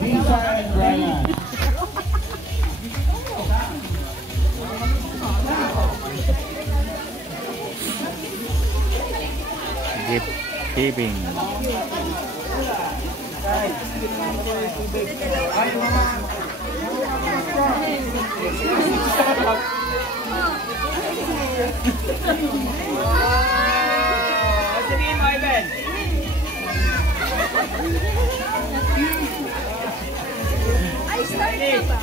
Lisa and Brian. Gift giving. Sabihin mo, Iben. Ay, start na ba?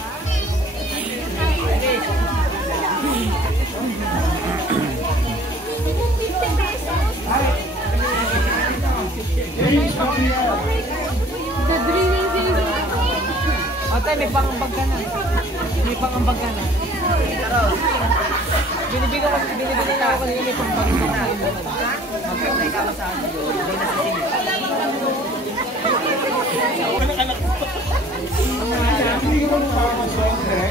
The dreaming thing. Ate, may pangambag ka na. May pangambag ka na. Binibili na ako kanina may pangambag ka na. Mag-apply ka sa akin yun. Hindi na sisingit. Hindi ko makakaswerte.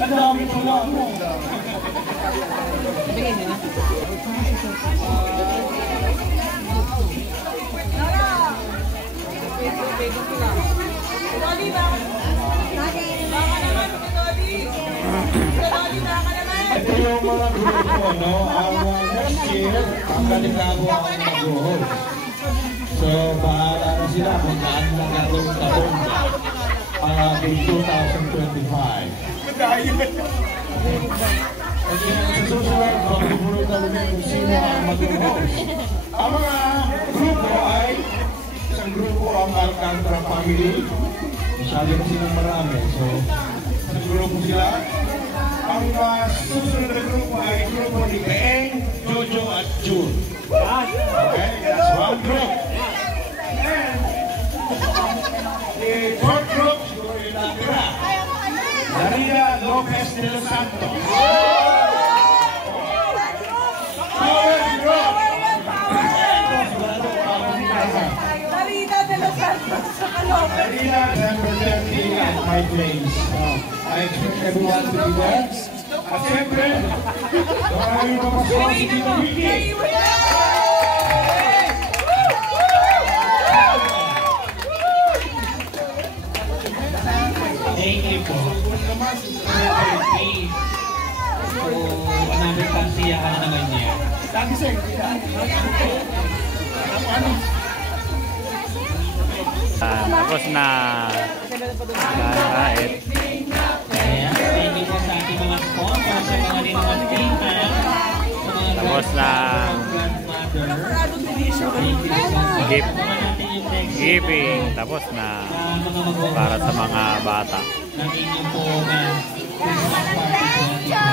Ang dami pala mo. Bigay nila. Ito yung mga grupo, no? Ang next year, ang kaligabo ang mag-host. So, bahala na sila kung saan na gagawin taon ang ating 2025. Kasi sa susunod, pag-ibulog na rin kung sino ang mag-host. Ang mga grupo ay isang grupo ang Alcantara Family. Masyado na silang marami. So, sa grupo sila. Ang susunod na grupo ay grupo ni Beeng, Jojo at June. Okay, that's one group. And the fourth group, siguro yung natira. Daria Lopez de los Santos. Power group. Marina de los Santos sa Caloocan. Daria representing at my place. I expect everyone to be there. At siyempre, maraming papasok si Tito Vicky. Thank you po. So, another pansiyahan na naman niya. Lagi sa'yo, Tapos na kahit Ayan, thank you po sa ating mga sponsors, sa mga ninuwag kita, sa mga tapos na gift giving, tapos na para sa mga bata. ng inyong po Christmas party.